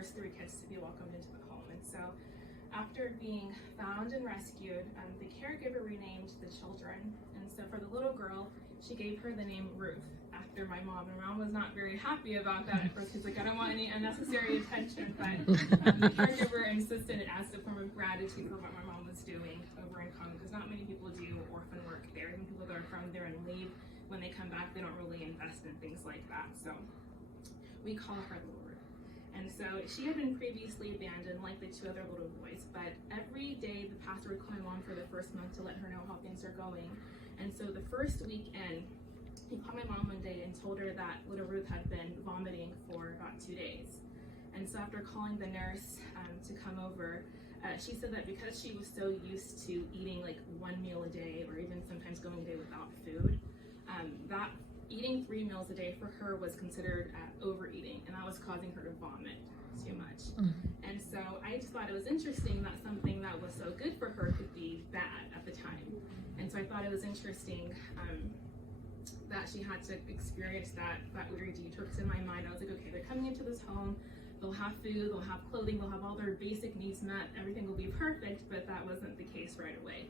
first 3 kids to be welcomed into the home. And so after being found and rescued, the caregiver renamed the children. And so for the little girl, she gave her the name Ruth after my mom. And mom was not very happy about that at first. She's like, I don't want any unnecessary attention. But the caregiver insisted it as a form of gratitude for what my mom was doing over in Congo, because not many people do orphan work there. And people that are from there and leave, when they come back, they don't really invest in things like that. So we call her Lord. And so she had been previously abandoned like the 2 other little boys, but every day the pastor would call my mom for the first month to let her know how things are going. And so the first weekend, he called my mom one day and told her that little Ruth had been vomiting for about 2 days. And so after calling the nurse to come over, she said that because she was so used to eating like 1 meal a day, or even sometimes going a day without food, that eating 3 meals a day for her was considered overeating, and that was causing her to vomit too much. And so I just thought it was interesting that something that was so good for her could be bad at the time. And so I thought it was interesting that she had to experience that weird detour. In my mind, I was like, okay, they're coming into this home, they'll have food, they'll have clothing, they'll have all their basic needs met, everything will be perfect, but that wasn't the case right away.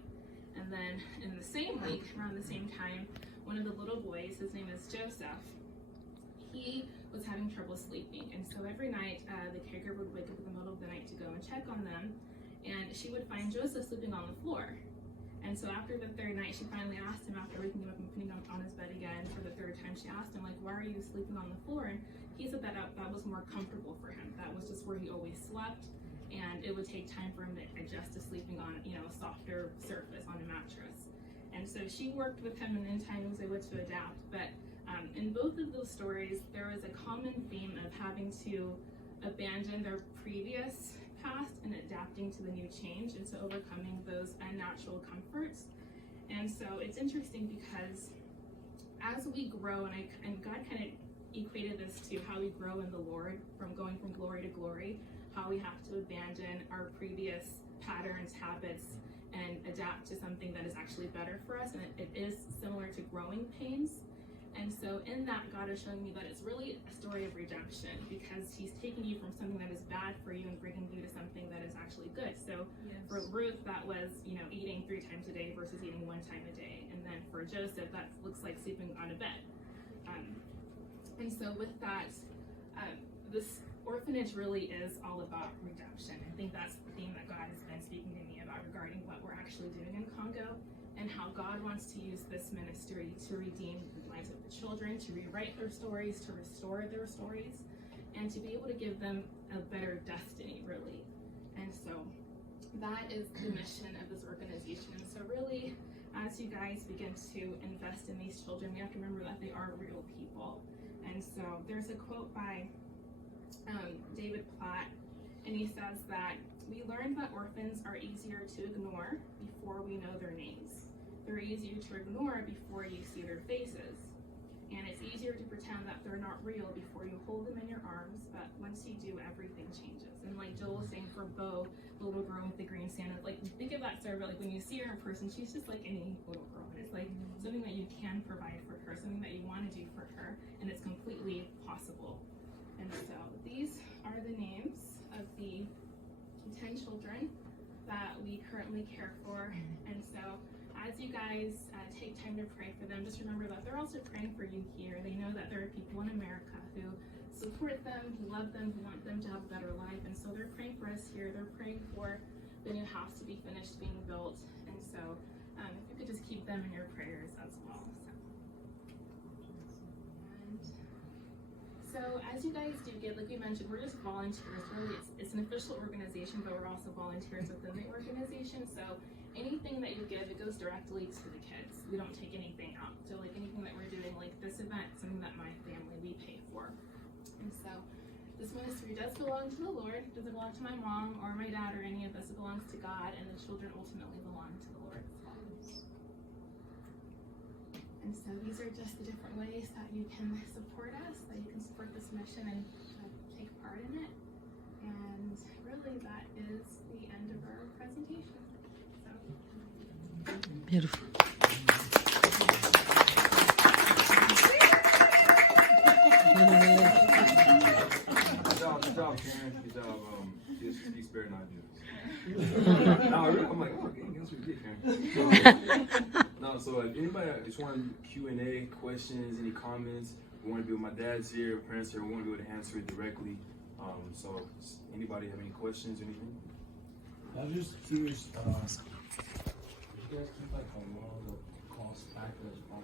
And then in the same week, around the same time, one of the little boys, his name is Joseph, he was having trouble sleeping. And so every night, the caregiver would wake up in the middle of the night to go and check on them, and she would find Joseph sleeping on the floor. And so after the 3rd night, she finally asked him, after waking him up and putting him on his bed again for the 3rd time, she asked him, like, why are you sleeping on the floor? And he said that was more comfortable for him. That was just where he always slept, and it would take time for him to adjust to sleeping on, a softer surface on a mattress. And so she worked with him, and in time he was able to adapt. But in both of those stories, there was a common theme of having to abandon their previous past and adapting to the new change, and so overcoming those unnatural comforts. And so it's interesting because as we grow, and God kind of equated this to how we grow in the Lord, from going from glory to glory, how we have to abandon our previous patterns, habits, and adapt to something that is actually better for us. And it is similar to growing pains. And so in that, God is showing me that it's really a story of redemption, because he's taking you from something that is bad for you and bringing you to something that is actually good. So for Ruth, that was, eating 3 times a day versus eating 1 time a day. And then for Joseph, that looks like sleeping on a bed. And so with that, this orphanage really is all about redemption. I think that's the theme that God has been speaking to me about regarding what we're actually doing in Congo, and how God wants to use this ministry to redeem the lives of the children, to rewrite their stories, to restore their stories, and to be able to give them a better destiny, really. And so that is the mission of this organization. And so really, as you guys begin to invest in these children, we have to remember that they are real people. And so there's a quote by David Platt, and he says that we learned that orphans are easier to ignore before we know their names. They're easier to ignore before you see their faces. And it's easier to pretend that they're not real before you hold them in your arms, but once you do, everything changes. And like Joel was saying for Bo, the little girl with the green Santa, like think of that story, like when you see her in person, she's just like any little girl. And it's like something that you can provide for her, something that you want to do for her, and it's completely possible. And so these are the names of the 10 children that we currently care for. And so as you guys take time to pray for them, just remember that they're also praying for you here. They know that there are people in America who support them, who love them, who want them to have a better life. And so they're praying for us here. They're praying for the new house to be finished being built. And so if you could just keep them in your prayers as well. So as you guys do give, like we mentioned, we're just volunteers. Really, it's an official organization, but we're also volunteers within the organization. So anything that you give, it goes directly to the kids. We don't take anything out. So like anything that we're doing, like this event, something that my family, we pay for. And so this ministry does belong to the Lord. It doesn't belong to my mom or my dad or any of us. It belongs to God, and the children ultimately belong to the Lord as well. And so these are just the different ways that you can support us, that you can support this mission and take part in it. And really, that is the end of our presentation. So. Beautiful. job, Karen. Good job. She speaks better than I do. No, really, I'm like, oh, okay, guess we did, Karen. No, so if anybody just want Q&A, questions, any comments, we want to be with my dad's here, my parents here, we want to be able to answer it directly. So anybody have any questions or anything? I was just curious, you guys keep like a log of cost factors on